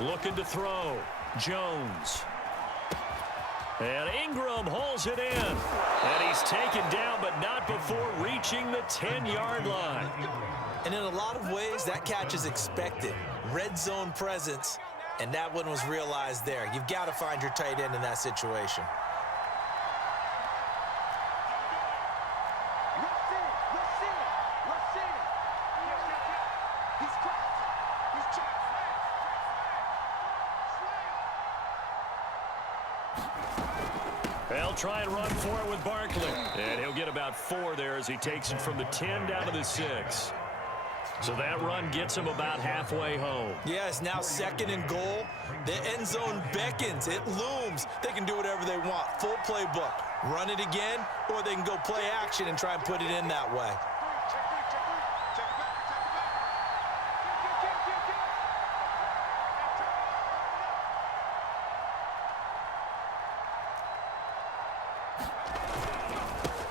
Looking to throw. Jones. And Ingram hauls it in. And he's taken down, but not before reaching the 10-yard line. And in a lot of ways, that catch is expected. Red zone presence, and that one was realized there. You've got to find your tight end in that situation. They'll try and run for it with Barkley. And he'll get about 4 there as he takes it from the 10 down to the 6. So that run gets him about halfway home. Yeah, it's now 2nd and goal. The end zone beckons. It looms. They can do whatever they want. Full playbook. Run it again, or they can go play action and try and put it in that way.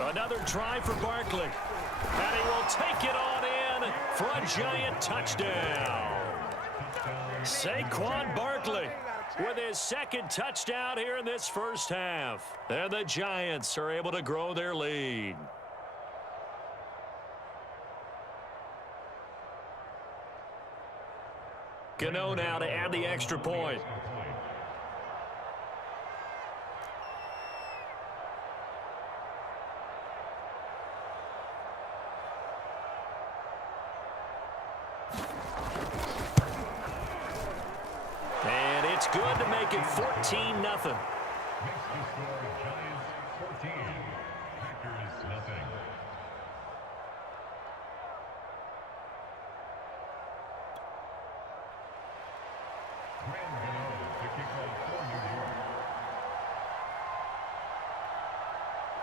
Another try for Barkley. And he will take it on in for a giant touchdown. Saquon Barkley with his 2nd touchdown here in this first half. And the Giants are able to grow their lead. Gano now to add the extra point. It's good to make it 14-0.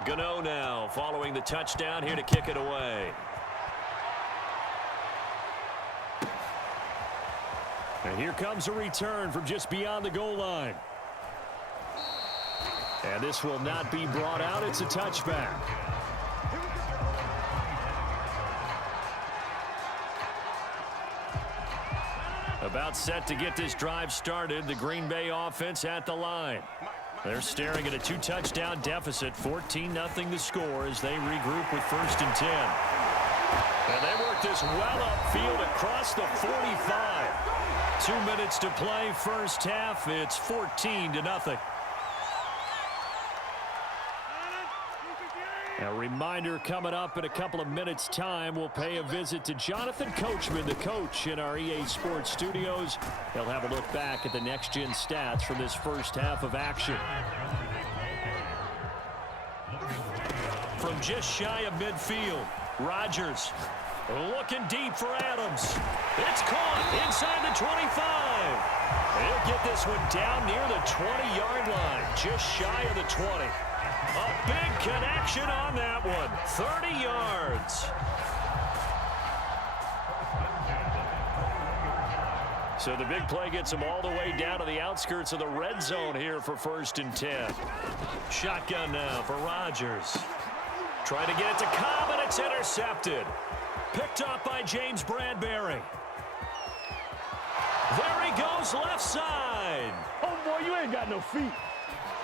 Gano now following the touchdown here to kick it away. And here comes a return from just beyond the goal line. And this will not be brought out. It's a touchback. About set to get this drive started. The Green Bay offense at the line. They're staring at a 2-touchdown deficit. 14-0 the score as they regroup with 1st and 10. And they work this well upfield across the 45. 2 minutes to play, first half. It's 14-0. A reminder coming up in a couple of minutes' time. We'll pay a visit to Jonathan Coachman, the coach in our EA Sports studios. He'll have a look back at the next-gen stats from this first half of action. From just shy of midfield, Rodgers looking deep for Adams. It's caught inside the 25. He'll get this one down near the 20-yard line, just shy of the 20. A big connection on that one, 30 yards. So the big play gets him all the way down to the outskirts of the red zone here for 1st and 10. Shotgun now for Rodgers. Trying to get it to Cobb, and it's intercepted. Picked up by James Bradbury. There he goes, left side. Oh, boy, you ain't got no feet.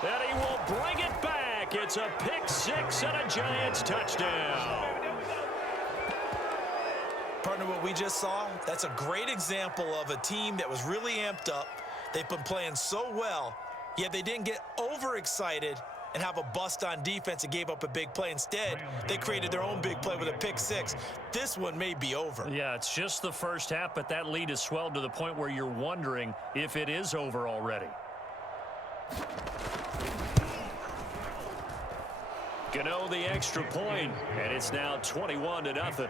And he will bring it back. It's a pick-6 and a Giants touchdown. Partner, what we just saw, that's a great example of a team that was really amped up. They've been playing so well, yet they didn't get overexcited and have a bust on defense and gave up a big play. Instead, they created their own big play with a pick-6. This one may be over. Yeah, it's just the first half, but that lead has swelled to the point where you're wondering if it is over already. Gano the extra point, and it's now 21-0.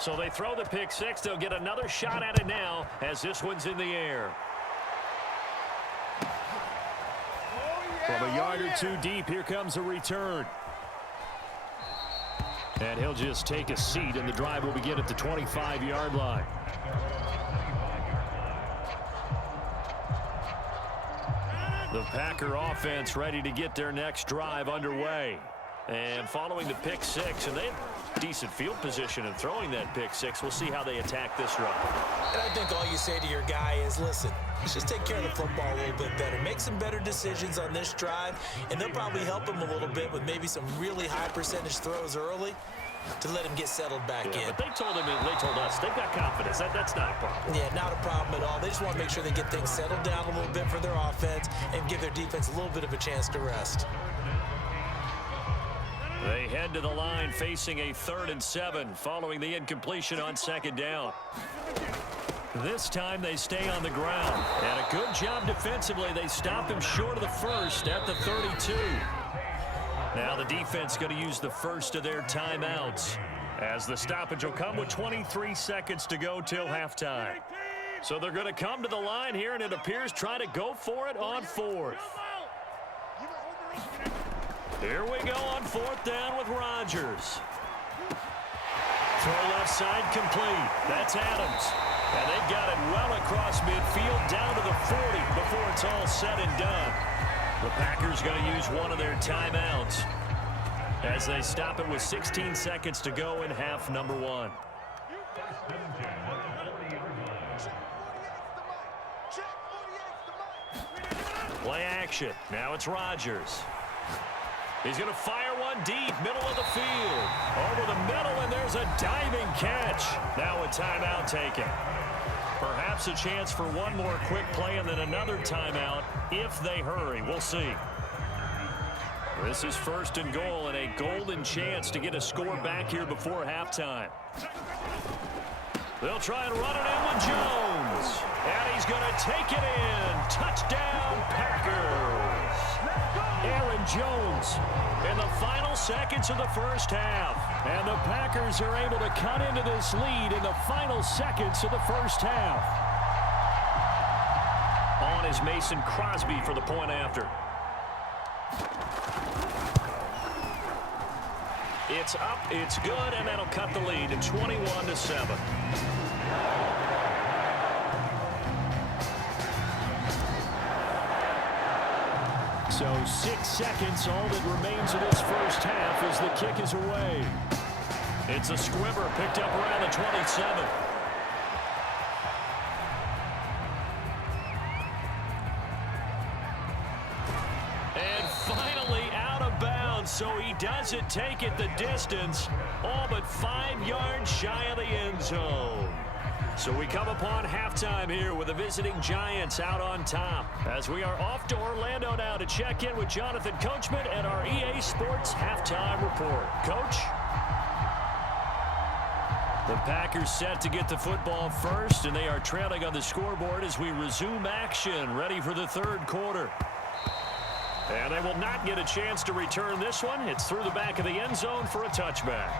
So they throw the pick-6. They'll get another shot at it now as this one's in the air. From a yard or two deep, here comes a return. And he'll just take a seat, and the drive will begin at the 25-yard line. The Packer offense ready to get their next drive underway. And following the pick six, and they have decent field position in throwing that pick six. We'll see how they attack this run. And I think all you say to your guy is, listen, let's just take care of the football a little bit better. Make some better decisions on this drive, and they'll probably help him a little bit with maybe some really high percentage throws early to let him get settled back in. But they told us they've got confidence. That's not a problem. Yeah, not a problem at all. They just want to make sure they get things settled down a little bit for their offense and give their defense a little bit of a chance to rest. They head to the line facing a 3rd and 7 following the incompletion on 2nd down. This time they stay on the ground. And a good job defensively. They stop him short of the first at the 32. Now the defense going to use the first of their timeouts, as the stoppage will come with 23 seconds to go till halftime. So they're going to come to the line here, and it appears try to go for it on 4th. Here we go on 4th down with Rodgers. Throw left side complete. That's Adams. And they've got it well across midfield down to the 40 before it's all said and done. The Packers going to use one of their timeouts as they stop it with 16 seconds to go in half number 1. Play action. Now it's Rodgers. He's going to fire one deep, middle of the field. Over the middle, and there's a diving catch. Now a timeout taken. Perhaps a chance for one more quick play and then another timeout if they hurry. We'll see. This is 1st and goal, and a golden chance to get a score back here before halftime. They'll try and run it in with Jones. And he's going to take it in. Touchdown, Packers. Aaron Jones in the final seconds of the first half. And the Packers are able to cut into this lead in the final seconds of the first half. On is Mason Crosby for the point after. It's up, it's good, and that'll cut the lead to 21-7. So 6 seconds, all that remains of this first half as the kick is away. It's a squibber picked up around the 27. And finally out of bounds, so he doesn't take it the distance, all but 5 yards shy of the end zone. So we come upon halftime here with the visiting Giants out on top, as we are off to Orlando now to check in with Jonathan Coachman and our EA Sports Halftime Report. Coach? The Packers set to get the football first, and they are trailing on the scoreboard as we resume action, ready for the 3rd quarter. And they will not get a chance to return this one. It's through the back of the end zone for a touchback.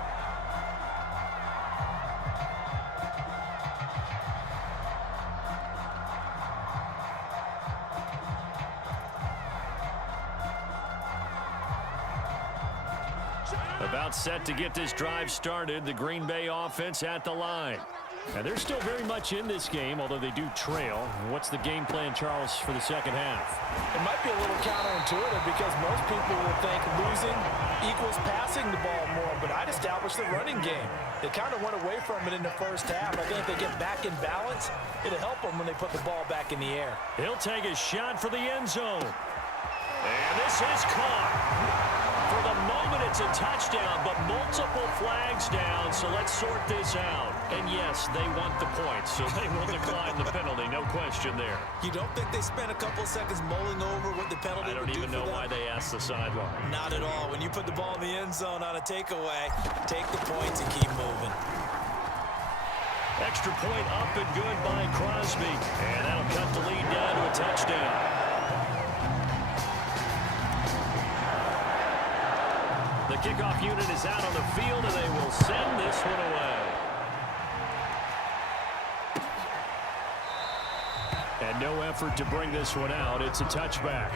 About set to get this drive started, the Green Bay offense at the line. And they're still very much in this game, although they do trail. What's the game plan, Charles, for the second half? It might be a little counterintuitive because most people will think losing equals passing the ball more, but I'd establish the running game. They kind of went away from it in the first half. I think if they get back in balance, it'll help them when they put the ball back in the air. He'll take a shot for the end zone. And this is caught. For the moment, it's a touchdown, but multiple flags down, so let's sort this out. And yes, they want the points, so they will decline the penalty, no question there. You don't think they spent a couple seconds mulling over what the penalty would do for them? I don't even know why they asked the sideline. Not at all. When you put the ball in the end zone on a takeaway, take the points and keep moving. Extra point up and good by Crosby, and that'll cut the lead down to a touchdown. The kickoff unit is out on the field, and they will send this one away. And no effort to bring this one out. It's a touchback.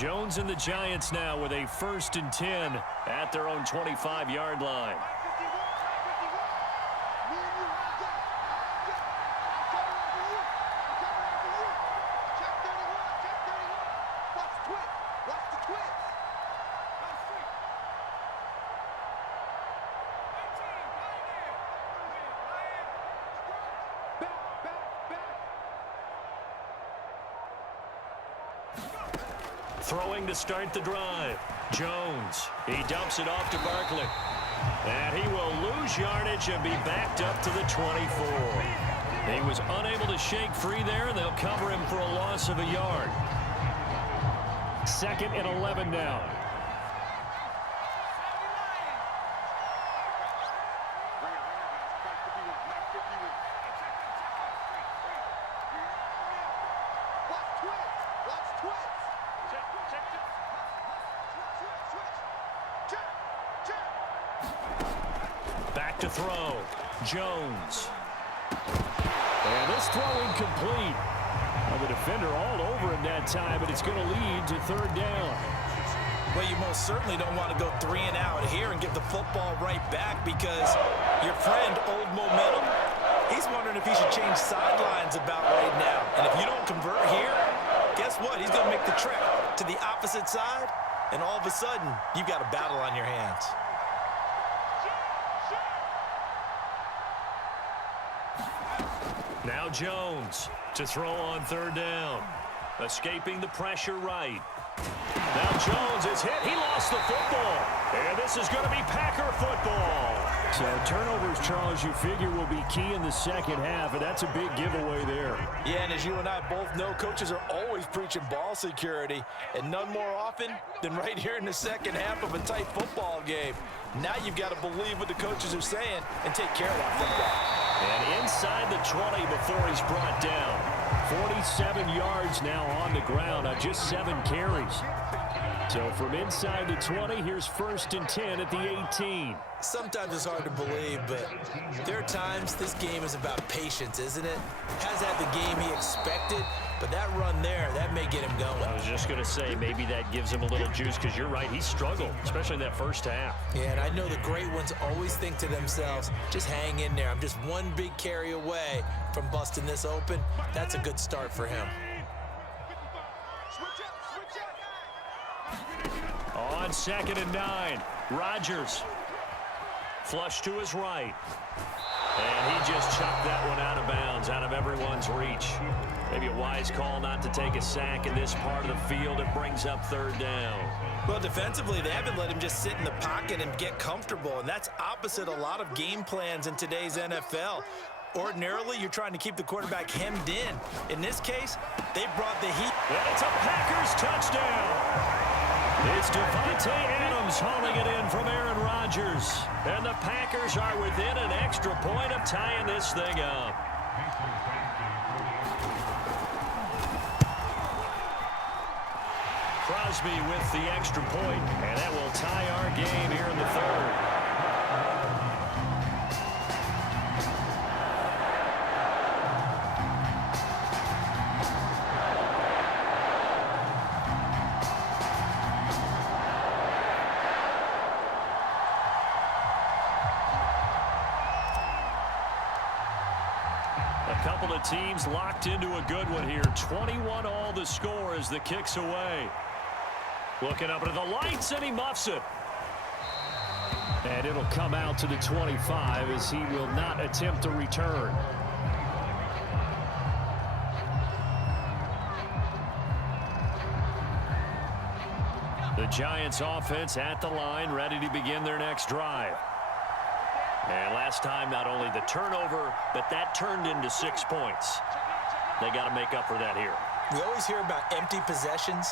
Jones and the Giants now with a 1st and 10 at their own 25-yard line. Throwing to start the drive. Jones. He dumps it off to Barkley. And he will lose yardage and be backed up to the 24. He was unable to shake free there, and they'll cover him for a loss of a yard. 2nd and 11 now. Back to throw. Jones. And this throw incomplete. Well, the defender all over him that time, but it's going to lead to 3rd down. Well, you most certainly don't want to go 3 and out here and give the football right back, because your friend, Old Momentum, he's wondering if he should change sidelines about right now. And if you don't convert here, guess what? He's going to make the trek to the opposite side, and all of a sudden, you've got a battle on your hands. Now Jones to throw on 3rd down. Escaping the pressure right. Now Jones is hit. He lost the football. And this is going to be Packer football. So turnovers, Charles, you figure will be key in the 2nd half, and that's a big giveaway there. Yeah, and as you and I both know, coaches are always preaching ball security, and none more often than right here in the 2nd half of a tight football game. Now you've got to believe what the coaches are saying and take care of that football. And inside the 20 before he's brought down. 47 yards now on the ground on just 7 carries. So from inside the 20, here's 1st and 10 at the 18. Sometimes it's hard to believe, but there are times this game is about patience, isn't it? Has had the game he expected, but that run there, that may get him going. I was just going to say, maybe that gives him a little juice, because you're right, he struggled, especially in that 1st half. Yeah, and I know the great ones always think to themselves, just hang in there. I'm just one big carry away from busting this open. That's a good start for him. On 2nd and 9, Rodgers. Flush to his right. And he just chucked that one out of bounds, out of everyone's reach. Maybe a wise call not to take a sack in this part of the field. It brings up 3rd down. Well, defensively, they haven't let him just sit in the pocket and get comfortable, and that's opposite a lot of game plans in today's NFL. Ordinarily, you're trying to keep the quarterback hemmed in. In this case, they brought the heat. And it's a Packers touchdown. It's Devontae Adams hauling it in from Aaron Rodgers. And the Packers are within an extra point of tying this thing up. Crosby with the extra point, and that will tie our game here in the 3rd. Couple of teams locked into a good one here. 21 all the score as the kick's away. Looking up into the lights, and he muffs it. And it'll come out to the 25 as he will not attempt to return. The Giants offense at the line, ready to begin their next drive. And last time, not only the turnover, but that turned into 6 points. They got to make up for that here. We always hear about empty possessions,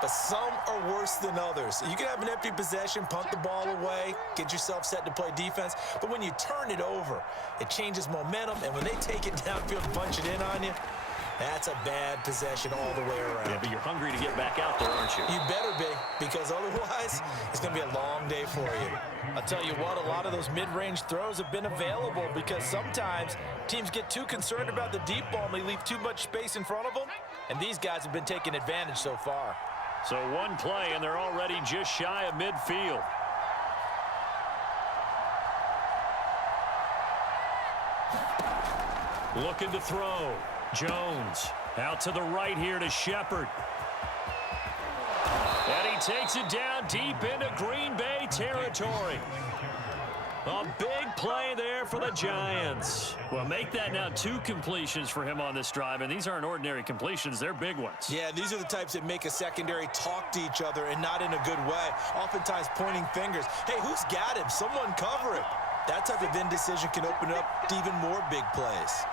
but some are worse than others. You can have an empty possession, punt the ball away, get yourself set to play defense, but when you turn it over, it changes momentum, and when they take it downfield and punch it in on you, that's a bad possession all the way around. Yeah, but you're hungry to get back out there, aren't you? You better be, because otherwise, it's going to be a long day for you. I'll tell you what, a lot of those mid-range throws have been available because sometimes teams get too concerned about the deep ball and they leave too much space in front of them, and these guys have been taking advantage so far. So one play, and they're already just shy of midfield. Looking to throw. Jones out to the right here to Shepard. And he takes it down deep into Green Bay territory. A big play there for the Giants. Well, make that now 2 completions for him on this drive, and these aren't ordinary completions. They're big ones. Yeah, these are the types that make a secondary talk to each other and not in a good way, oftentimes pointing fingers. Hey, who's got him? Someone cover it. That type of indecision can open up to even more big plays.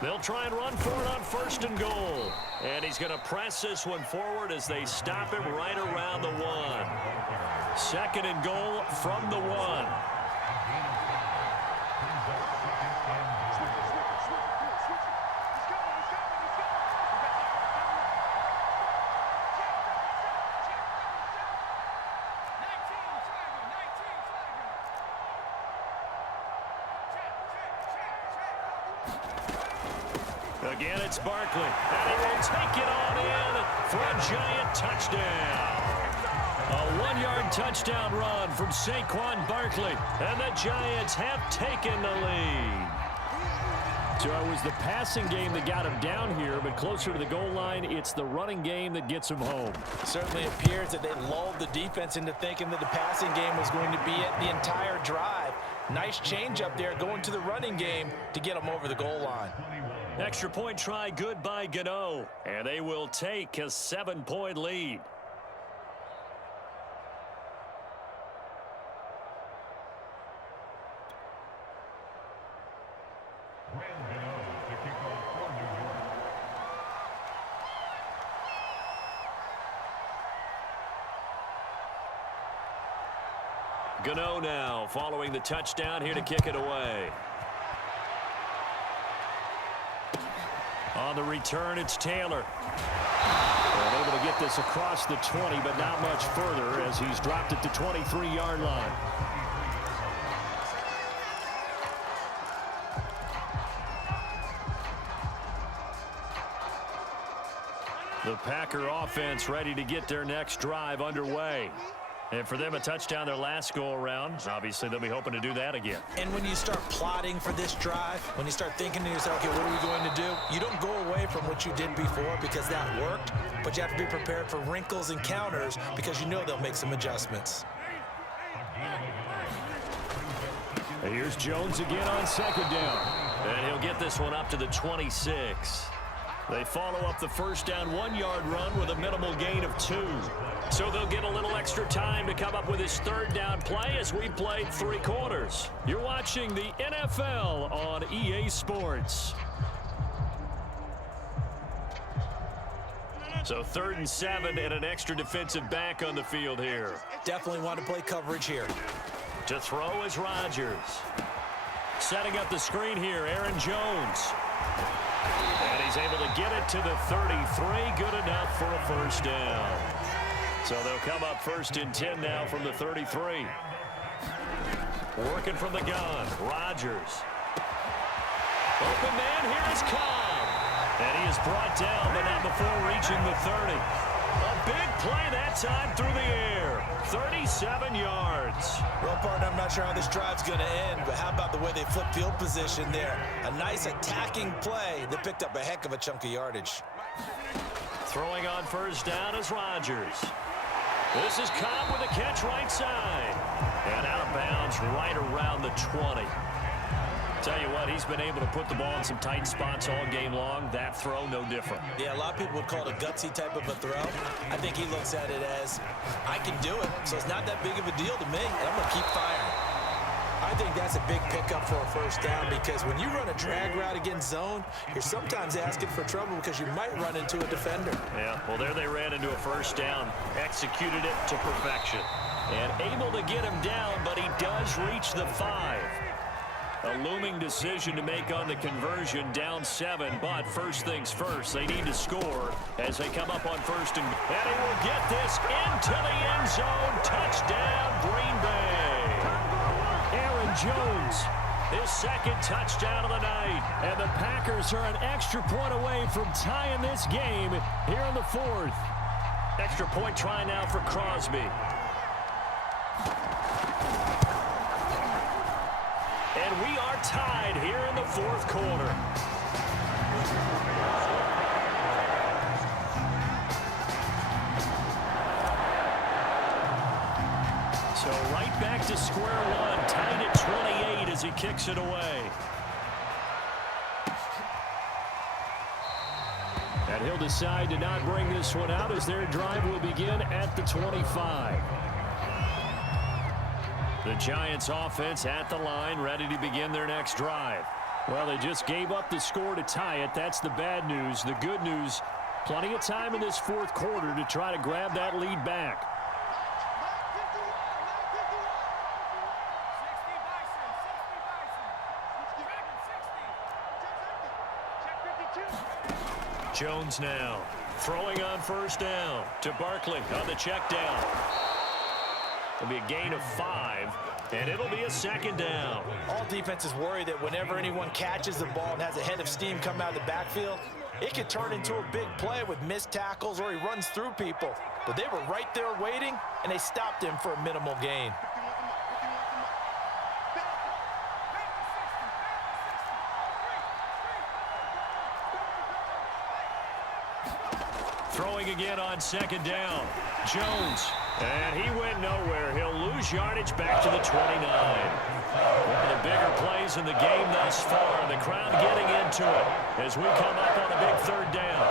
They'll try and run for it on 1st and goal. And he's going to press this one forward as they stop him right around the 1. 2nd and goal from the 1. Again, it's Barkley, and he will take it on in for a Giant touchdown. A 1-yard touchdown run from Saquon Barkley, and the Giants have taken the lead. So it was the passing game that got him down here, but closer to the goal line, it's the running game that gets him home. Certainly appears that they lulled the defense into thinking that the passing game was going to be it the entire drive. Nice change up there going to the running game to get them over the goal line. Extra point try good by Gano, and they will take a 7-point lead. Gano now following the touchdown here to kick it away. On the return, it's Taylor. And able to get this across the 20, but not much further as he's dropped at the 23-yard line. The Packer offense ready to get their next drive underway. And for them, a touchdown their last go-around. Obviously, they'll be hoping to do that again. And when you start plotting for this drive, when you start thinking to yourself, okay, what are we going to do? You don't go away from what you did before because that worked, but you have to be prepared for wrinkles and counters because you know they'll make some adjustments. And here's Jones again on 2nd down. And he'll get this one up to the 26. They follow up the first down 1-yard run with a minimal gain of 2. So they'll get a little extra time to come up with his 3rd down play as we played 3 quarters. You're watching the NFL on EA Sports. So 3rd and 7 and an extra defensive back on the field here. Definitely want to play coverage here. To throw is Rodgers. Setting up the screen here, Aaron Jones. And he's able to get it to the 33. Good enough for a 1st down. So they'll come up 1st and 10 now from the 33. Working from the gun, Rodgers. Open man, here is Cobb. And he is brought down, but not before reaching the 30. A big play that time through the air. 37 yards. Well, partner, I'm not sure how this drive's going to end, but how about the way they flip field position there? A nice attacking play that picked up a heck of a chunk of yardage. Throwing on 1st down is Rodgers. This is Cobb with a catch right side. And out of bounds right around the 20. Tell you what, he's been able to put the ball in some tight spots all game long. That throw, no different. Yeah, a lot of people would call it a gutsy type of a throw. I think he looks at it as, I can do it, so it's not that big of a deal to me, and I'm going to keep firing. I think that's a big pickup for a 1st down because when you run a drag route against zone, you're sometimes asking for trouble because you might run into a defender. Yeah, well, there they ran into a 1st down, executed it to perfection, and able to get him down, but he does reach the 5. A looming decision to make on the conversion, down 7, but first things first, they need to score as they come up on 1st and he will get this into the end zone. Touchdown, Green Bay. Aaron Jones His second touchdown of the night. And the Packers are an extra point away from tying this game here in the fourth. Extra point try now for Crosby. And we are tied here in the fourth quarter. So right back to square one, tied at 28 as he kicks it away. And he'll decide to not bring this one out as their drive will begin at the 25. The Giants offense at the line, ready to begin their next drive. Well, they just gave up the score to tie it. That's the bad news. The good news, plenty of time in this fourth quarter to try to grab that lead back. Jones now throwing on first down to Barkley on the check down. It'll be a gain of 5, and it'll be a second down. All defenses worry that whenever anyone catches the ball and has a head of steam come out of the backfield, it could turn into a big play with missed tackles or he runs through people. But they were right there waiting, and they stopped him for a minimal gain. Throwing again on second down. Jones. And he went nowhere. He'll lose yardage back to the 29. One of the bigger plays in the game thus far. The crowd getting into it as we come up on a big third down.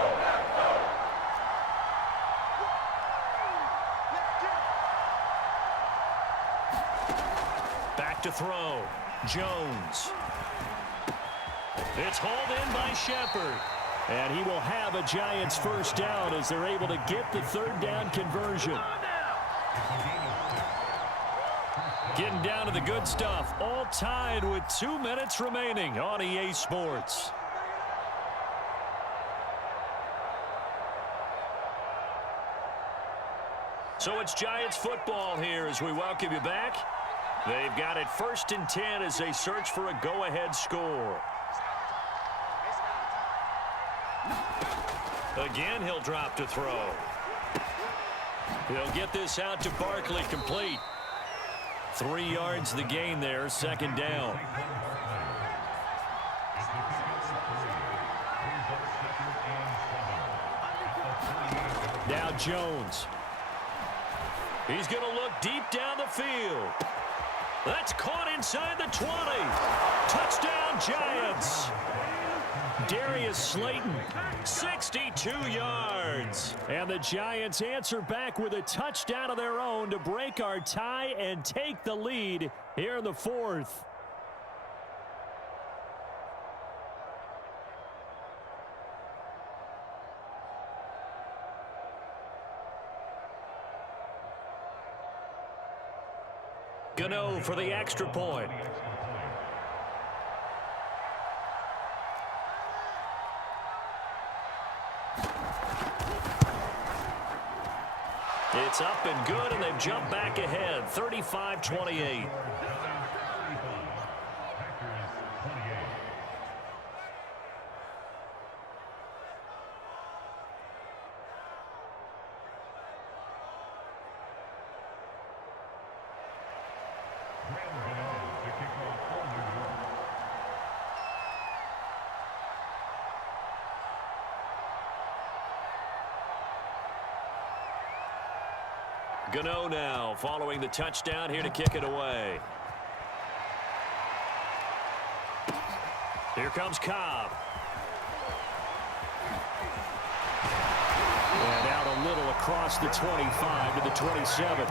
Back to throw. Jones. It's hauled in by Shepard. And he will have a Giants first down as they're able to get the third down conversion. Getting down to the good stuff. All tied with 2 minutes remaining on EA Sports. So it's Giants football here as we welcome you back. They've got it 1st and 10 as they search for a go-ahead score. Again, he'll drop to throw. He'll get this out to Barkley, complete. 3 yards the gain there, second down. Now Jones. He's going to look deep down the field. That's caught inside the 20. Touchdown, Giants. Darius Slayton, 62 yards. And the Giants answer back with a touchdown of their own to break our tie and take the lead here in the fourth. Gano for the extra point. It's up and good, and they've jumped back ahead, 35-28. Gano now following the touchdown here to kick it away. Here comes Cobb. And out a little across the 25 to the 27.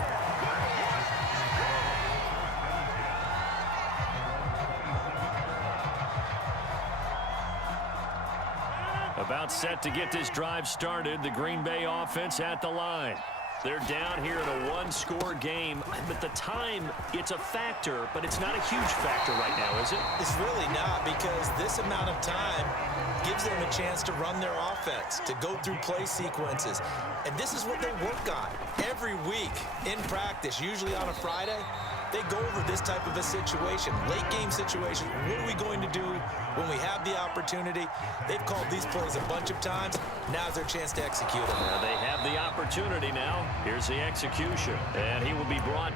About set to get this drive started. The Green Bay offense at the line. They're down here in a one-score game, but the time, it's a factor, but it's not a huge factor right now, is it? It's really not, because this amount of time gives them a chance to run their offense, to go through play sequences. And this is what they work on every week in practice, usually on a Friday. they go over this type of a situation, late game situation. What are we going to do when we have the opportunity? They've called these plays a bunch of times. Now's their chance to execute them. They have the opportunity now. Here's the execution, and he will be brought.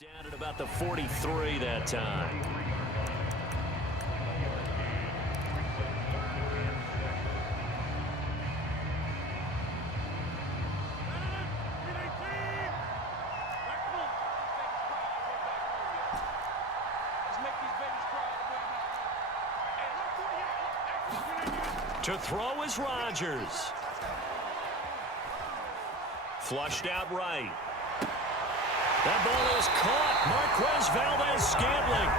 Down at about the 43 that time. To throw is Rodgers. Flushed out right. That ball is caught. Marquez Valdez-Scantling.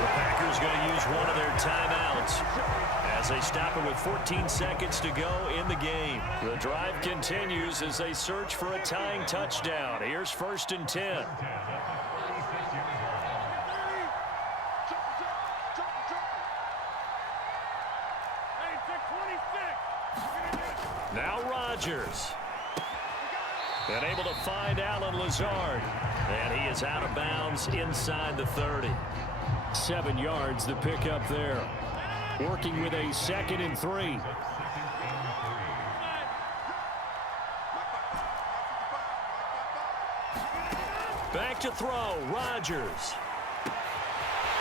The Packers going to use one of their timeouts as they stop it with 14 seconds to go in the game. The drive continues as they search for a tying touchdown. Here's 1st and 10. Now Rodgers. And able to find Alan Lazard. And he is out of bounds inside the 30. 7 yards the pickup there. Working with a 2nd and 3. Back to throw. Rodgers.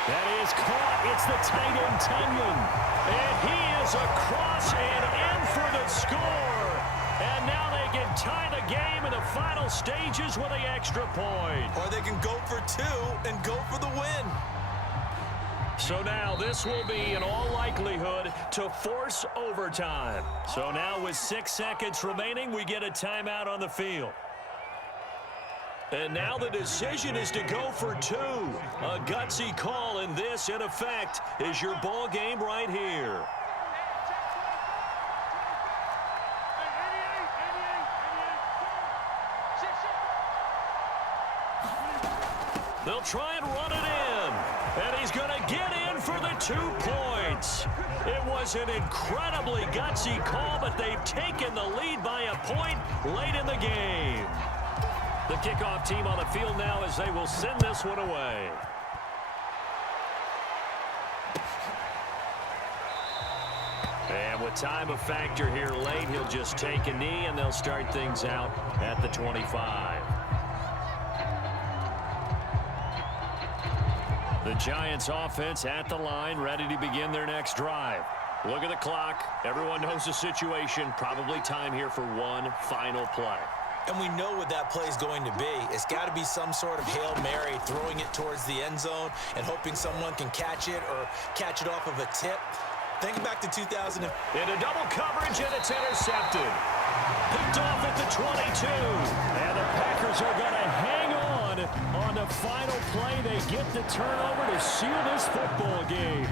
That is caught. It's the tight end Tunyon. And he is across and in for the score. And now they can tie the game in the final stages with an extra point. Or they can go for 2 and go for the win. So now this will be, in all likelihood, to force overtime. So now with 6 seconds remaining, we get a timeout on the field. And now the decision is to go for 2. A gutsy call, and this, in effect, is your ball game right here. They'll try and run it in. And he's going to get in for the 2 points. It was an incredibly gutsy call, but they've taken the lead by a point late in the game. The kickoff team on the field now as they will send this one away. And with time a factor here late, he'll just take a knee, and they'll start things out at the 25. The Giants offense at the line, ready to begin their next drive. Look at the clock. Everyone knows the situation. Probably time here for one final play. And we know what that play is going to be. It's got to be some sort of Hail Mary, throwing it towards the end zone and hoping someone can catch it or catch it off of a tip. Think back to 2000. Into double coverage, and it's intercepted. Picked off at the 22. And the Packers are going to hang on the final play. They get the turnover to seal this football game.